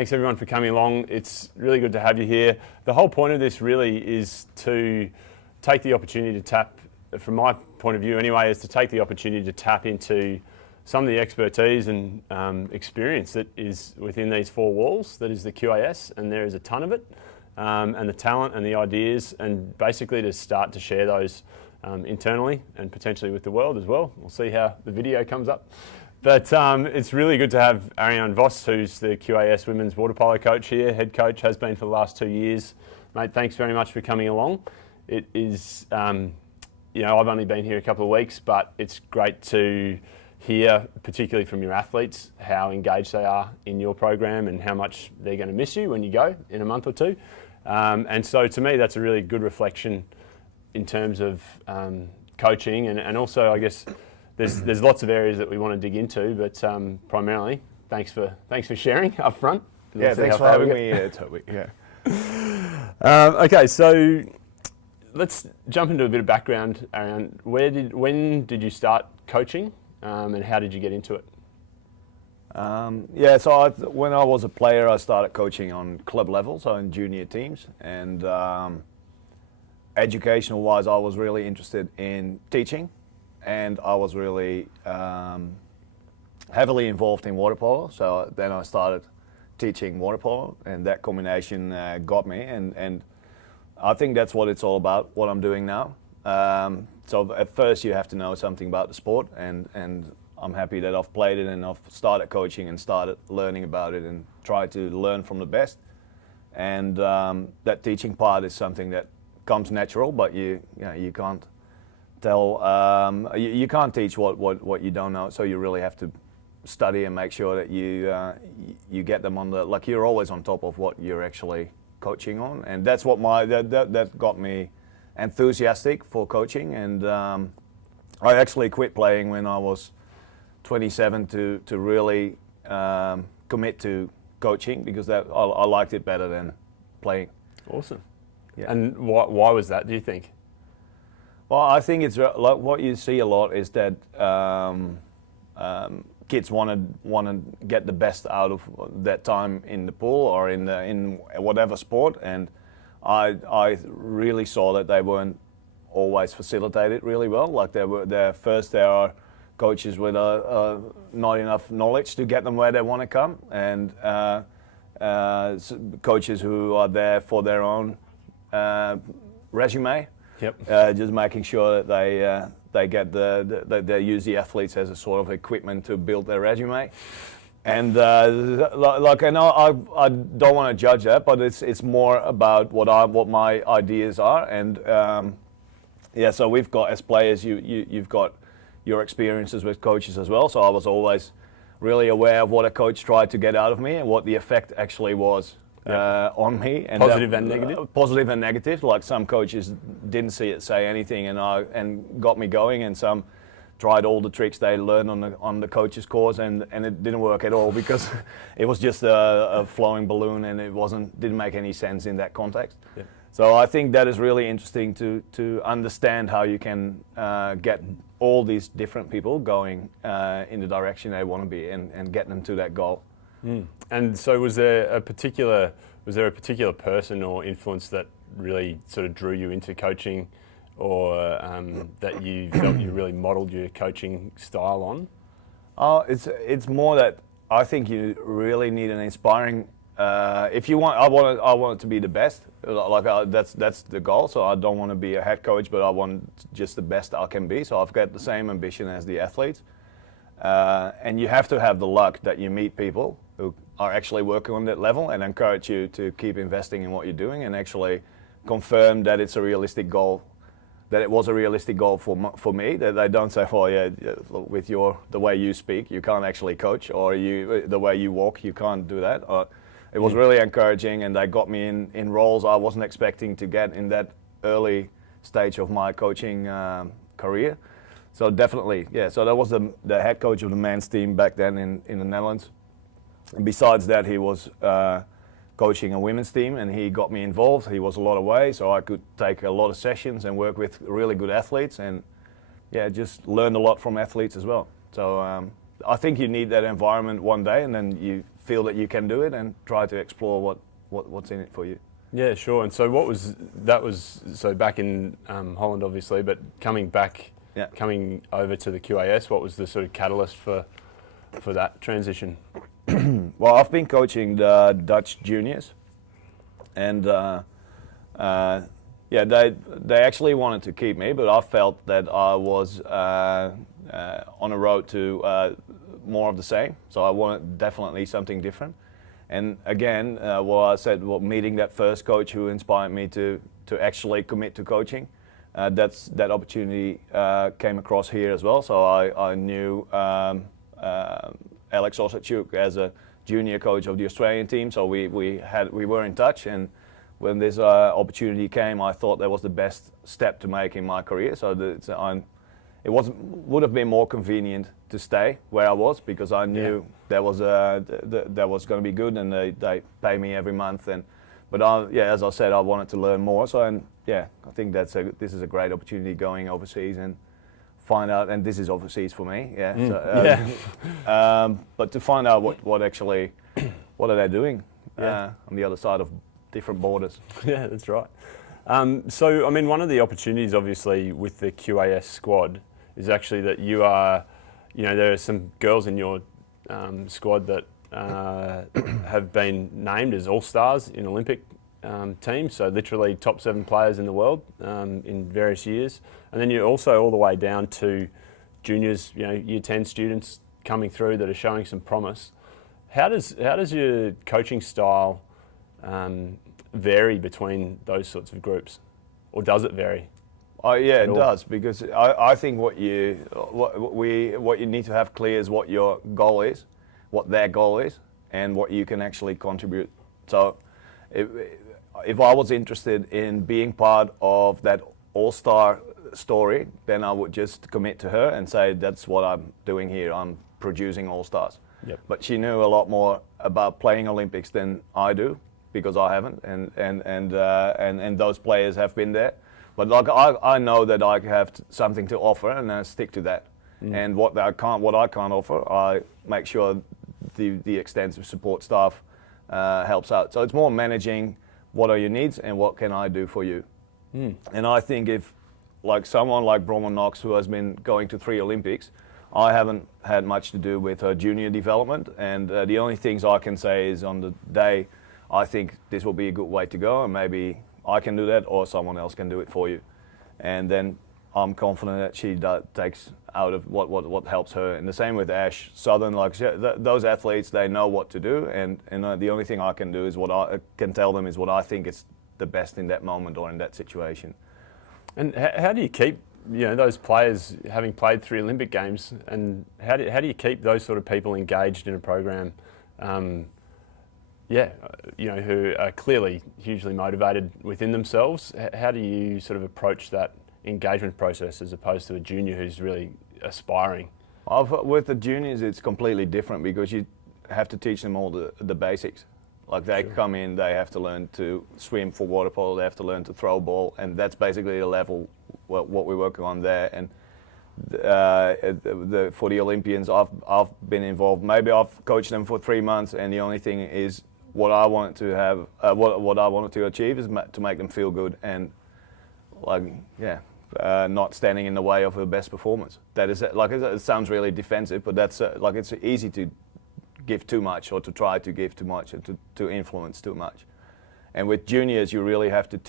Thanks everyone for coming along. It's really good to have you here. The whole point of this really is to take the opportunity to tap, from my point of view anyway, is to take the opportunity to tap into some of the expertise and experience that is within these four walls, that is the QAS, and there is a ton of it, and the talent and the ideas, and basically to start to share those internally and potentially with the world as well. We'll see how the video comes up. But it's really good to have Arjan Voss, who's the QAS Women's Water Polo coach here, head coach, has been for the last 2 years. Mate, thanks very much for coming along. It is, you know, I've only been here a couple of weeks, but it's great to hear, particularly from your athletes, how engaged they are in your program and how much they're going to miss you when you go in a month or two. And so to me, that's a really good reflection in terms of coaching, and also, I guess, there's lots of areas that we want to dig into, but primarily, thanks for sharing up front. Yeah, thanks for having me, Toby. Yeah. Okay, so let's jump into a bit of background, Arjan. When did you start coaching, and how did you get into it? When I was a player, I started coaching on club level, so in junior teams, and educational-wise, I was really interested in teaching. And I was really heavily involved in water polo, so then I started teaching water polo, and that combination got me, and I think that's what it's all about, what I'm doing now. So at first you have to know something about the sport, and I'm happy that I've played it and I've started coaching and started learning about it and try to learn from the best. And that teaching part is something that comes natural, but you can't you can't teach what you don't know, so you really have to study and make sure that you get them on the, like, you're always on top of what you're actually coaching on, and that's what that got me enthusiastic for coaching. And I actually quit playing when I was 27 to really commit to coaching, because I liked it better than playing. Awesome. Yeah. And why was that, do you think? Well, I think it's like what you see a lot is that kids want to get the best out of that time in the pool or in whatever sport, and I really saw that they weren't always facilitated really well. Like there are coaches with not enough knowledge to get them where they want to come, and coaches who are there for their own resume. Yep. Just making sure that they get they use the athletes as a sort of equipment to build their resume, and I don't want to judge that, but it's more about what my ideas are, and so we've got, as players, you've got your experiences with coaches as well. So I was always really aware of what a coach tried to get out of me and what the effect actually was. On me, and positive and negative. Positive and negative. Like some coaches didn't see it say anything, and got me going, and some tried all the tricks they learned on the coach's course, and it didn't work at all, because it was just a flowing balloon, and it didn't make any sense in that context. Yeah. So I think that is really interesting to understand how you can get all these different people going in the direction they want to be, and get them to that goal. Mm. And so was there a particular person or influence that really sort of drew you into coaching, or that you felt you really modelled your coaching style on? It's more that I think you really need an inspiring. If you want, I want it to be the best. That's the goal. So I don't want to be a head coach, but I want just the best I can be. So I've got the same ambition as the athletes. And you have to have the luck that you meet people who are actually working on that level and encourage you to keep investing in what you're doing, and actually confirm that it's a realistic goal, that it was a realistic goal for me, that they don't say, oh yeah, with the way you speak, you can't actually coach, or the way you walk, you can't do that. It was really encouraging, and they got me in roles I wasn't expecting to get in that early stage of my coaching career. So definitely, yeah. So that was the head coach of the men's team back then in the Netherlands. And besides that, he was coaching a women's team, and he got me involved. He was a lot away, so I could take a lot of sessions and work with really good athletes, and just learned a lot from athletes as well. So I think you need that environment one day, and then you feel that you can do it, and try to explore what's in it for you. Yeah, sure. And so that was so back in Holland, obviously, but coming over to the QAS, what was the sort of catalyst for that transition? Well, I've been coaching the Dutch juniors, and they actually wanted to keep me, but I felt that I was on a road to more of the same. So I wanted definitely something different. And again, I said, meeting that first coach who inspired me to actually commit to coaching, that opportunity came across here as well. So I knew Alex Osachuk as a junior coach of the Australian team. So we were in touch, and when this opportunity came, I thought that was the best step to make in my career. So would have been more convenient to stay where I was, because I knew that was going to be good, and they pay me every month. But as I said, I wanted to learn more. So I think this is a great opportunity going overseas and find out. And this is overseas for me. But to find out what are they doing on the other side of different borders. Yeah, that's right. So, I mean, one of the opportunities, obviously, with the QAS squad is actually that you are, there are some girls in your squad that have been named as all-stars in Olympic teams, so literally top 7 players in the world in various years. And then you're also all the way down to juniors, year 10 students coming through that are showing some promise. How does your coaching style vary between those sorts of groups, or does it vary? Oh yeah, it does, because I think what you need to have clear is what your goal is, what their goal is, and what you can actually contribute. So, if I was interested in being part of that all-star story, then I would just commit to her and say, that's what I'm doing here. I'm producing all-stars. Yep. But she knew a lot more about playing Olympics than I do, because I haven't, and those players have been there. But like I know that I have something to offer, and I stick to that. And what I can't offer, I make sure the extensive support staff helps out. So it's more managing what are your needs and what can I do for you. And I think if like someone like Bronwyn Knox, who has been going to 3 Olympics, I haven't had much to do with her junior development, and the only things I can say is on the day, I think this will be a good way to go, and maybe I can do that or someone else can do it for you. And then I'm confident that she takes out of what helps her. And the same with Ash Southern, those athletes, they know what to do, and the only thing I can do is what I can tell them is what I think is the best in that moment or in that situation. And how do you keep those players, having played 3 Olympic Games, and how do you keep those sort of people engaged in a program? Who are clearly hugely motivated within themselves. How do you sort of approach that engagement process as opposed to a junior who's really aspiring? With the juniors, it's completely different, because you have to teach them all the basics. Like they come in, they have to learn to swim for water polo, they have to learn to throw a ball, and that's basically the level what we're working on there. And for the Olympians, I've been involved. Maybe I've coached them for 3 months, and the only thing is what I wanted to have, what I wanted to achieve is to make them feel good and not standing in the way of her best performance. That is it sounds really defensive, but that's it's easy to give too much, or to try to give too much, or to influence too much. And with juniors, you really have to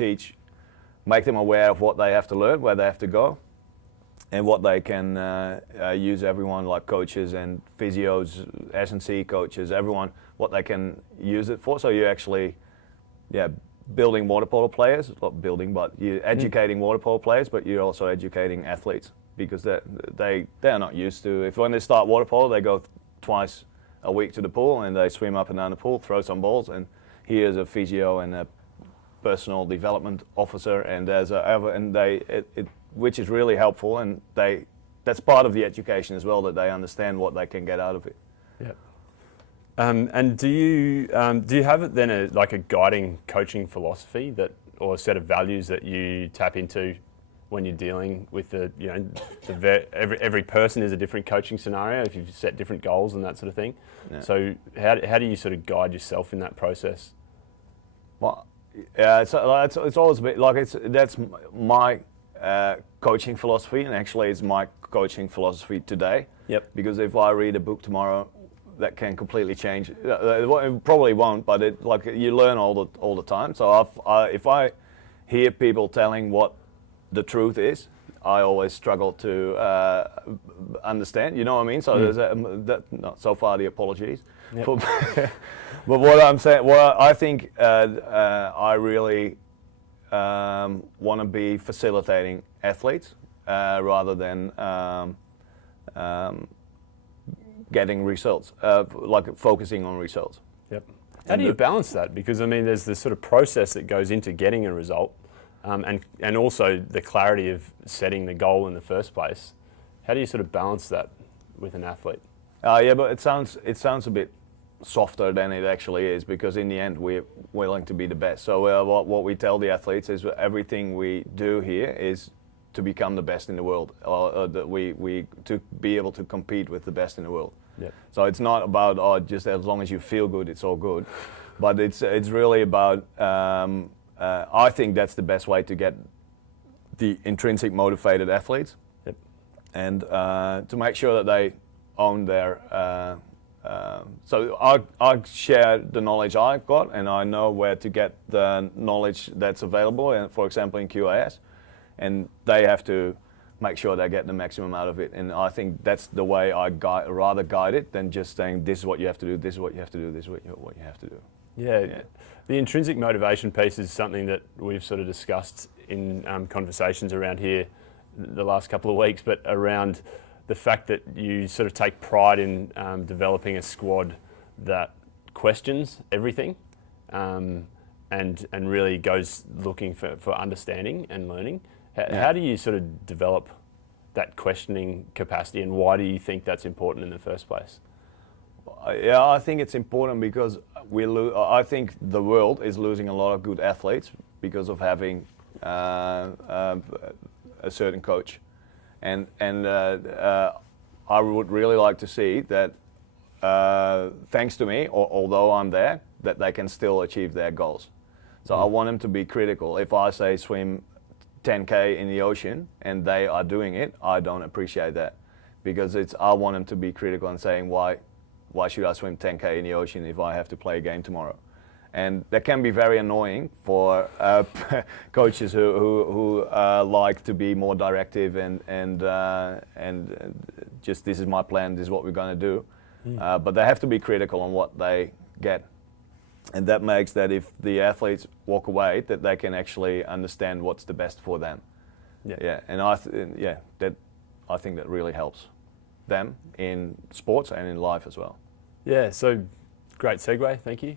make them aware of what they have to learn, where they have to go, and what they can use. Everyone, like coaches and physios, S&C coaches, everyone, what they can use it for. So you're actually, building water polo players, not building, but you're educating water polo players, but you're also educating athletes, because they're not used to, when they start water polo, they go twice a week to the pool, and they swim up and down the pool, throw some balls, and here's a physio and a personal development officer, and which is really helpful, and that's part of the education as well, that they understand what they can get out of it. Yeah. And do you have then a guiding coaching philosophy or a set of values that you tap into when you're dealing with every person is a different coaching scenario if you've set different goals and that sort of thing. Yeah. So how do you sort of guide yourself in that process? Well, yeah, it's always a bit like that's my coaching philosophy, and actually it's my coaching philosophy today. Yep. Because if I read a book tomorrow, that can completely change. It probably won't, but you learn all the time. So if I hear people telling what the truth is, I always struggle to understand. You know what I mean? So there's not so far the apologies. Yep. But what I'm saying, I think I really want to be facilitating athletes rather than getting results, like focusing on results. Yep. How do you balance that? Because I mean, there's this sort of process that goes into getting a result, and also the clarity of setting the goal in the first place. How do you sort of balance that with an athlete? Yeah, but it sounds a bit softer than it actually is, because in the end we're willing to be the best. So what we tell the athletes is everything we do here is to become the best in the world, or that we to be able to compete with the best in the world. Yep. So it's not about just as long as you feel good, it's all good, but it's really about. I think that's the best way to get the intrinsic motivated athletes, yep. And to make sure that they own their. So I share the knowledge I've got, and I know where to get the knowledge that's available, and for example in QAS, and they have to make sure they get the maximum out of it. And I think that's the way I rather guide it than just saying this is what you have to do, this is what you have to do, this is what you have to do. Yeah. The intrinsic motivation piece is something that we've sort of discussed in conversations around here the last couple of weeks, but around the fact that you sort of take pride in developing a squad that questions everything and really goes looking for understanding and learning. How do you sort of develop that questioning capacity, and why do you think that's important in the first place? Yeah, I think it's important because I think the world is losing a lot of good athletes because of having a certain coach. And I would really like to see that, thanks to me, although I'm there, that they can still achieve their goals. So I want them to be critical. If I say swim 10K in the ocean and they are doing it, I don't appreciate that, because I want them to be critical and saying why should I swim 10K in the ocean if I have to play a game tomorrow? And that can be very annoying for coaches who like to be more directive and just this is my plan, this is what we're going to do. But they have to be critical on what they get, and that makes that if the athletes walk away, that they can actually understand what's the best for them. Yeah. And I think that really helps them in sports and in life as well. Yeah. So. Great segue, thank you.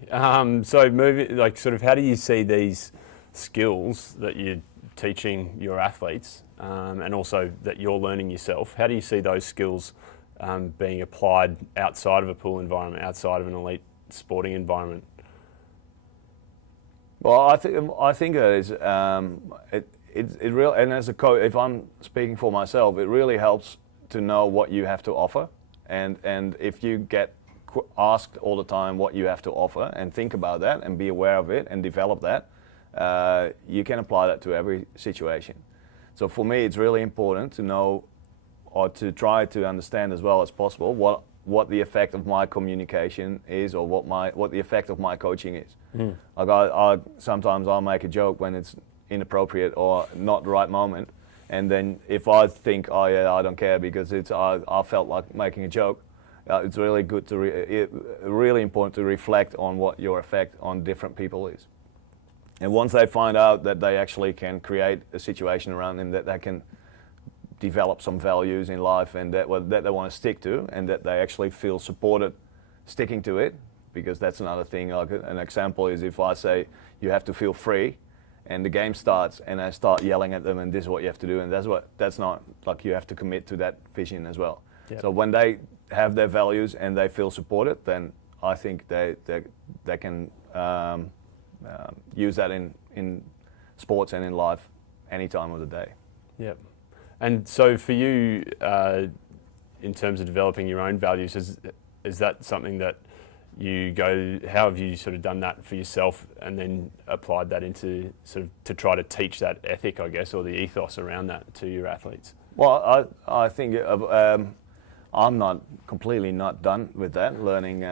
So moving, how do you see these skills that you're teaching your athletes and also that you're learning yourself, how do you see those skills being applied outside of a pool environment, outside of an elite sporting environment? Well, I think it is, it really, and as a coach, if I'm speaking for myself, it really helps to know what you have to offer, and if you get asked all the time what you have to offer and think about that and be aware of it and develop that, you can apply that to every situation. So for me, it's really important to know, or to try to understand as well as possible, what the effect of my communication is, or what the effect of my coaching is. Like sometimes I'll make a joke when it's inappropriate or not the right moment, and then if I think, oh yeah, I don't care because I felt like making a joke. It's really good really important to reflect on what your effect on different people is. And once they find out that they actually can create a situation around them, that they can develop some values in life and that they want to stick to, and that they actually feel supported sticking to it, because that's another thing. Like an example is if I say you have to feel free, and the game starts and I start yelling at them and this is what you have to do, and that's not, like, you have to commit to that vision as well. Yep. So when they have their values and they feel supported, then I think they can use that in sports and in life any time of the day. Yep. And so for you, in terms of developing your own values, is that something that you go, how have you sort of done that for yourself and then applied that into sort of to try to teach that ethic, I guess, or the ethos around that to your athletes? Well, I think I'm not completely not done with that learning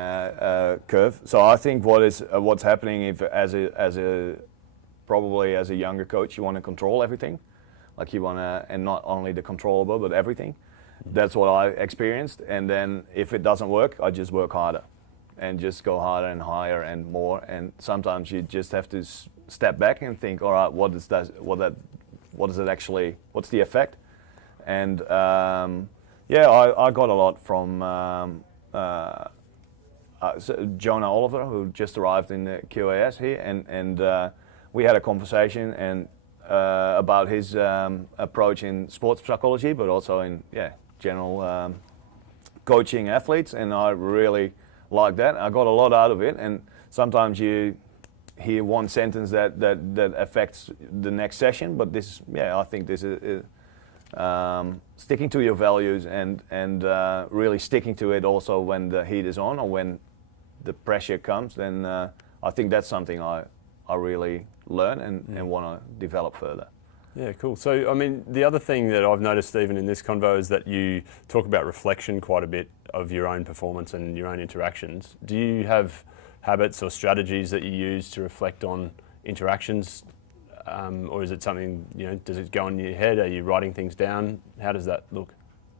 curve. So I think what's happening if probably as a younger coach, you want to control everything, like you want to, and not only the controllable but everything. That's what I experienced, and then if it doesn't work, I just work harder and just go harder and higher and more. And sometimes you just have to step back and think, all right, what is it actually? What's the effect? And yeah, I got a lot from Jonah Oliver, who just arrived in the QAS here, and we had a conversation and about his approach in sports psychology, but also in general coaching athletes, and I really like that. I got a lot out of it, and sometimes you hear one sentence that affects the next session, but I think this is sticking to your values and really sticking to it also when the heat is on or when the pressure comes, then I think that's something I really learn and want to develop further. Yeah, cool. So, I mean, the other thing that I've noticed, Stephen, in this convo is that you talk about reflection quite a bit of your own performance and your own interactions. Do you have habits or strategies that you use to reflect on interactions? Or is it something, does it go in your head? Are you writing things down? How does that look?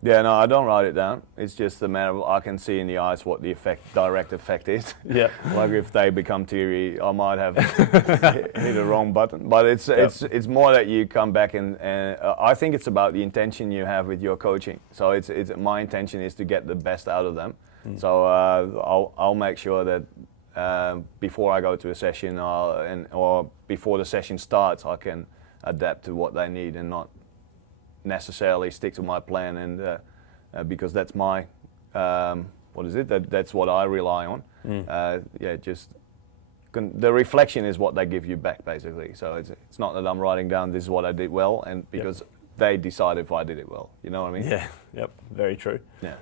Yeah, no, I don't write it down. It's just a matter of I can see in the eyes what the direct effect is. Yeah. Like if they become teary, I might have hit the wrong button. But it's more that you come back and I think it's about the intention you have with your coaching. So it's my intention is to get the best out of them. So I'll make sure that before I go to a session or before the session starts, I can adapt to what they need and not necessarily stick to my plan, and because that's my that's what I rely on. The reflection is what they give you back, basically. So it's not that I'm writing down this is what I did well, and because they decide if I did it well. You know what I mean? Yeah. Yep. Very true. Yeah.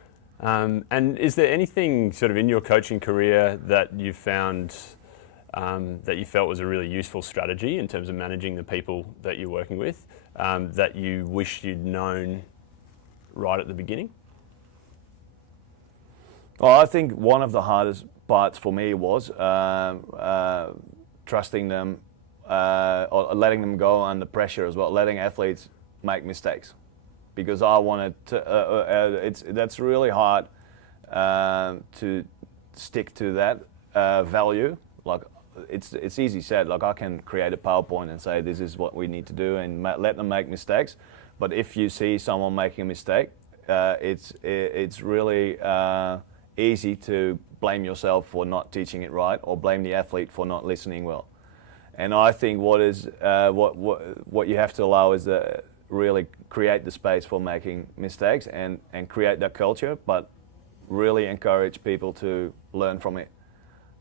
And is there anything sort of in your coaching career that you found that you felt was a really useful strategy in terms of managing the people that you're working with, that you wish you'd known right at the beginning? Well, I think one of the hardest parts for me was trusting them or letting them go under pressure as well, letting athletes make mistakes. Because I wanted to, that's really hard to stick to that value. Like it's easy said. Like I can create a PowerPoint and say this is what we need to do and let them make mistakes. But if you see someone making a mistake, it's really easy to blame yourself for not teaching it right or blame the athlete for not listening well. And I think what you have to allow is really create the space for making mistakes and create that culture, but really encourage people to learn from it.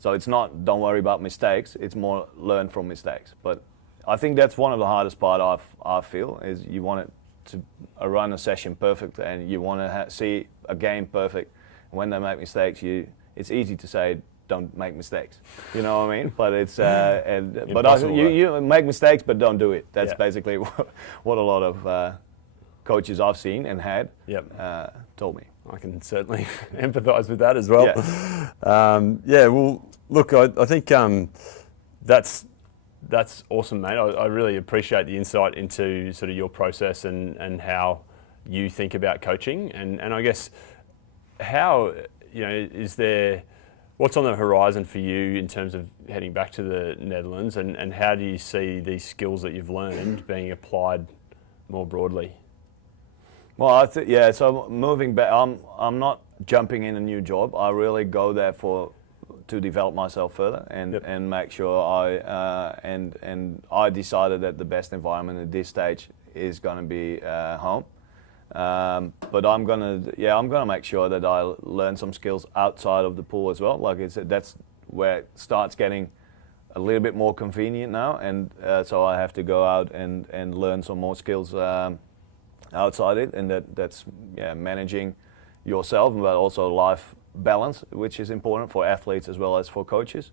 So it's not don't worry about mistakes, it's more learn from mistakes. But I think that's one of the hardest part I feel is you want it to run a session perfect and you want to see a game perfect. When they make mistakes, it's easy to say don't make mistakes. You know what I mean? But it's you make mistakes, but don't do it. That's basically what a lot of coaches I've seen and had told me. I can certainly empathise with that as well. Yeah. Well, look, I think that's awesome, mate. I really appreciate the insight into sort of your process and how you think about coaching. And I guess how, is there, what's on the horizon for you in terms of heading back to the Netherlands, and how do you see these skills that you've learned being applied more broadly? Well, so moving back, I'm not jumping in a new job. I really go there to develop myself further and make sure I decided that the best environment at this stage is going to be home. But I'm gonna make sure that I learn some skills outside of the pool as well. Like that's where it starts getting a little bit more convenient now, and so I have to go out and learn some more skills outside it, and that's managing yourself, but also life balance, which is important for athletes as well as for coaches.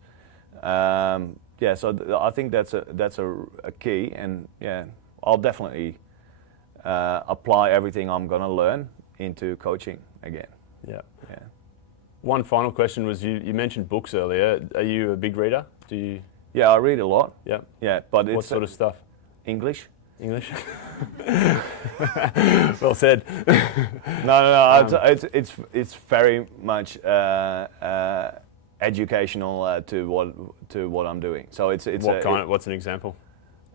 So I think that's a key, and I'll definitely apply everything I'm going to learn into coaching again. Yeah. One final question was, you mentioned books earlier. Are you a big reader? Do you? Yeah, I read a lot. Yeah. Yeah, but what sort of stuff? English. Well said. No. It's very much educational to what I'm doing. So it's what's an example?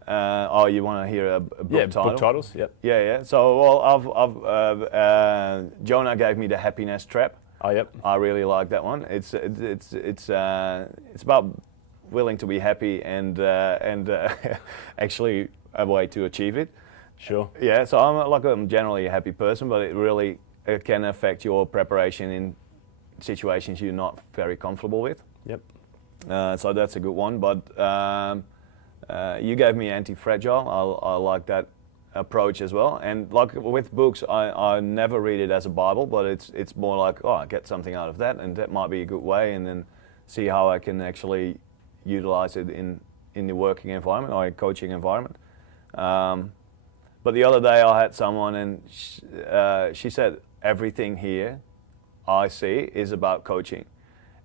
You want to hear a book title? Book titles. Yep. Yeah. So Jonah gave me The Happiness Trap. Oh, yep. I really like that one. It's about willing to be happy and actually a way to achieve it. Sure. Yeah. So I'm generally a happy person, but it can affect your preparation in situations you're not very comfortable with. Yep. So that's a good one. But you gave me Anti-Fragile. I like that approach as well. And like with books, I never read it as a Bible, but it's more like, I get something out of that, and that might be a good way, and then see how I can actually utilize it in the working environment or coaching environment. But the other day I had someone, and she said, everything here I see is about coaching.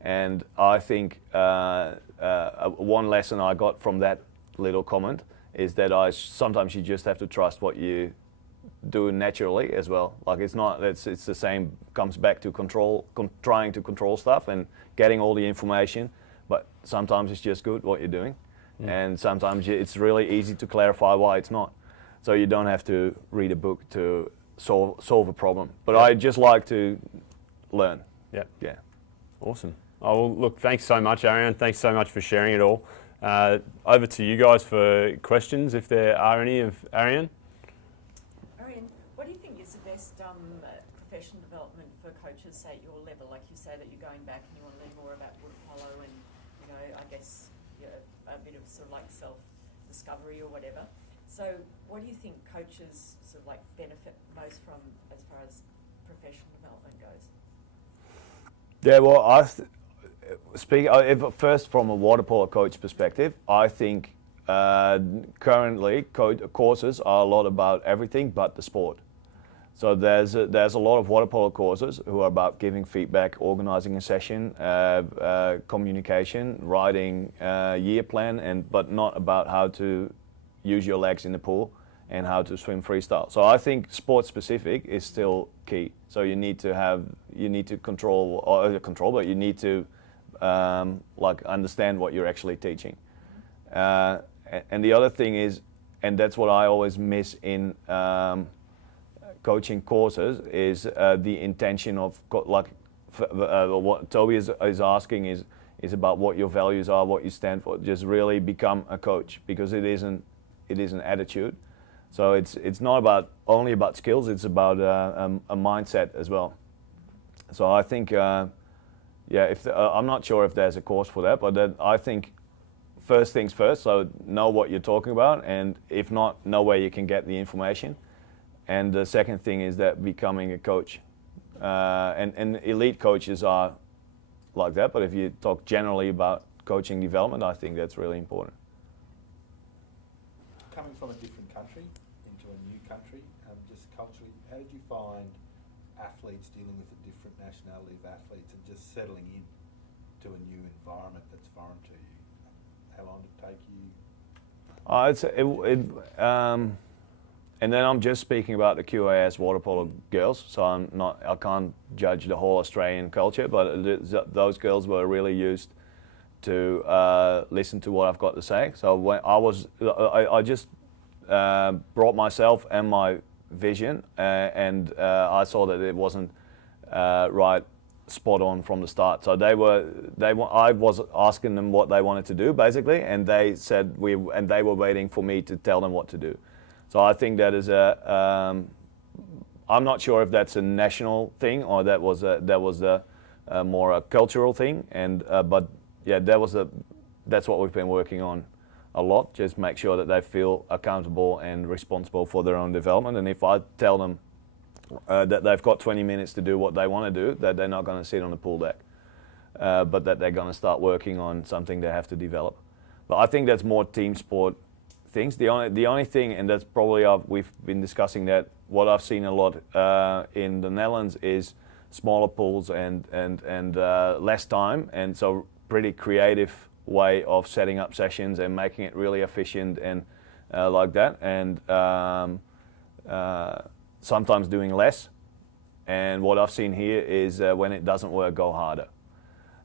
And I think one lesson I got from that little comment is that sometimes you just have to trust what you do naturally as well. Like it's the same, comes back to trying to control stuff and getting all the information, but sometimes it's just good what you're doing. And sometimes it's really easy to clarify why it's not. So you don't have to read a book to solve a problem. But I just like to learn. Yeah. Awesome. Oh, well, look, thanks so much, Arjan. Thanks so much for sharing it all. Over to you guys for questions, if there are any, of Arjan. Arjan, what do you think is the best professional development for coaches, say at your level? Like you say that you're going back and you want to learn more about water polo and, I guess a bit of sort of like self-discovery or whatever. So what do you think coaches sort of like benefit most from as far as professional development goes? Yeah, well, first from a water polo coach perspective, I think currently courses are a lot about everything but the sport. So there's a lot of water polo courses who are about giving feedback, organizing a session, communication, writing a year plan, but not about how to use your legs in the pool and how to swim freestyle. So I think sport specific is still key. So you need to control, but you need to understand what you're actually teaching. And the other thing is, and that's what I always miss in coaching courses, is the intention of what Toby is asking is about what your values are, what you stand for. Just really become a coach, because it is an attitude. So it's not only about skills, it's about a mindset as well. So I think, I'm not sure if there's a course for that, but I think first things first, so know what you're talking about, and if not, know where you can get the information. And the second thing is that becoming a coach. And elite coaches are like that, but if you talk generally about coaching development, I think that's really important. Coming from a different country into a new country, just culturally, how did you find athletes dealing with a different nationality of athletes and just settling in to a new environment that's foreign to you? How long did it take you? And then I'm just speaking about the QAS Water Polo girls, so I can't judge the whole Australian culture, but those girls were really used to listen to what I've got to say. So when I just brought myself and my vision, and I saw that it wasn't right, spot on from the start. So I was asking them what they wanted to do basically, and they said and they were waiting for me to tell them what to do. So I think that is I'm not sure if that's a national thing or that was more a cultural thing, but yeah, that's what we've been working on a lot. Just make sure that they feel accountable and responsible for their own development. And if I tell them that they've got 20 minutes to do what they want to do, that they're not going to sit on the pool deck, but that they're going to start working on something they have to develop. But I think that's more team sport things. The only thing, and that's probably we've been discussing that, what I've seen a lot in the Netherlands is smaller pools and less time, and so pretty creative way of setting up sessions and making it really efficient and like that, and sometimes doing less. And what I've seen here is when it doesn't work, go harder.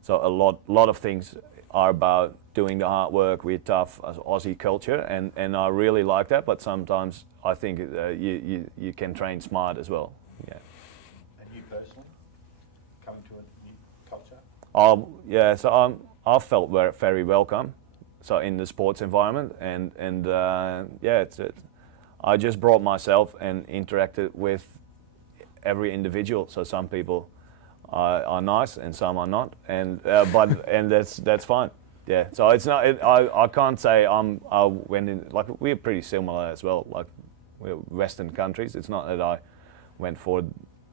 So a lot of things are about doing the hard work. We're tough as Aussie culture, and I really like that. But sometimes I think you can train smart as well. Yeah. And you personally, coming to a new culture? Yeah. So I felt very welcome. So in the sports environment, and yeah, I just brought myself and interacted with every individual. So some people are nice and some are not, and that's fine. Yeah. So it's not. I can't say I went in, like, we're pretty similar as well. Like, we're Western countries. It's not that I went for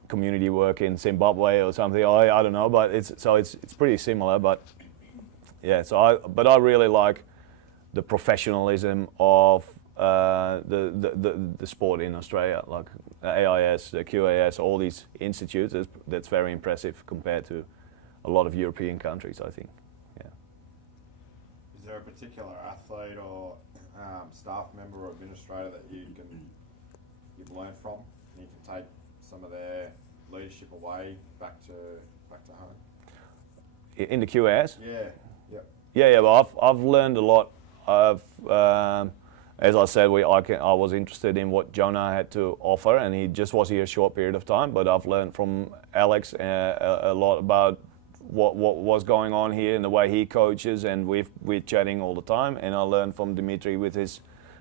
community work in Zimbabwe or something. I don't know, but it's pretty similar. But yeah. So I really like the professionalism of the sport in Australia, like AIS, the QAS, all these institutes. That's very impressive compared to a lot of European countries, I think. Yeah. Is there a particular athlete or staff member or administrator that you've learned from, and you can take some of their leadership away back to home? In the QAS? Yeah. Yep. Yeah. Well, I've learned a lot. As I said, I was interested in what Jonah had to offer, and he just was here a short period of time. But I've learned from Alex a lot about what was going on here and the way he coaches, and we're chatting all the time. And I learned from Dimitri with his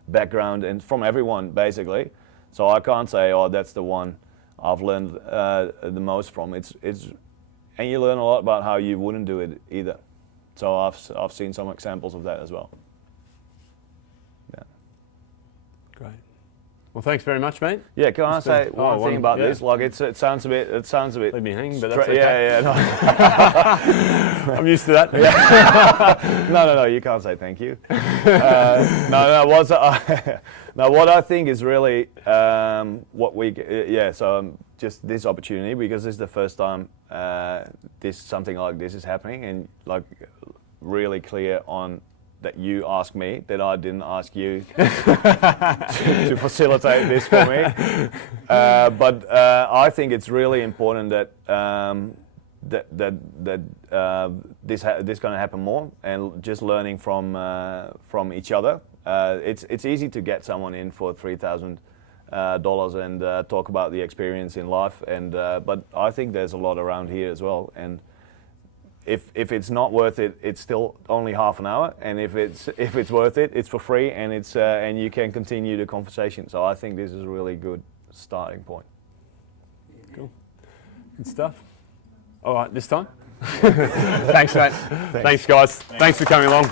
background, and from everyone basically. So I can't say, oh, that's the one I've learned the most from. It's and you learn a lot about how you wouldn't do it either. So I've seen some examples of that as well. Yeah. Great. Well, thanks very much, mate. Yeah, can I say one thing about this? Like, it sounds a bit. Leave me hanging, but that's okay. Yeah. No. I'm used to that. Yeah. No. You can't say thank you. What I think is really what we. Yeah. So just this opportunity, because this is the first time something like this is happening, and like really clear on that you asked me, that I didn't ask you to facilitate this for me. But I think it's really important that this going to happen more, and just learning from each other. It's easy to get someone in for $3,000 and talk about the experience in life, and but I think there's a lot around here as well. And if it's not worth it, it's still only half an hour, and if it's worth it, it's for free, and and you can continue the conversation. So I think this is a really good starting point. Cool. Good stuff. All right, this time. Thanks, mate. Thanks, guys. Thanks for coming along.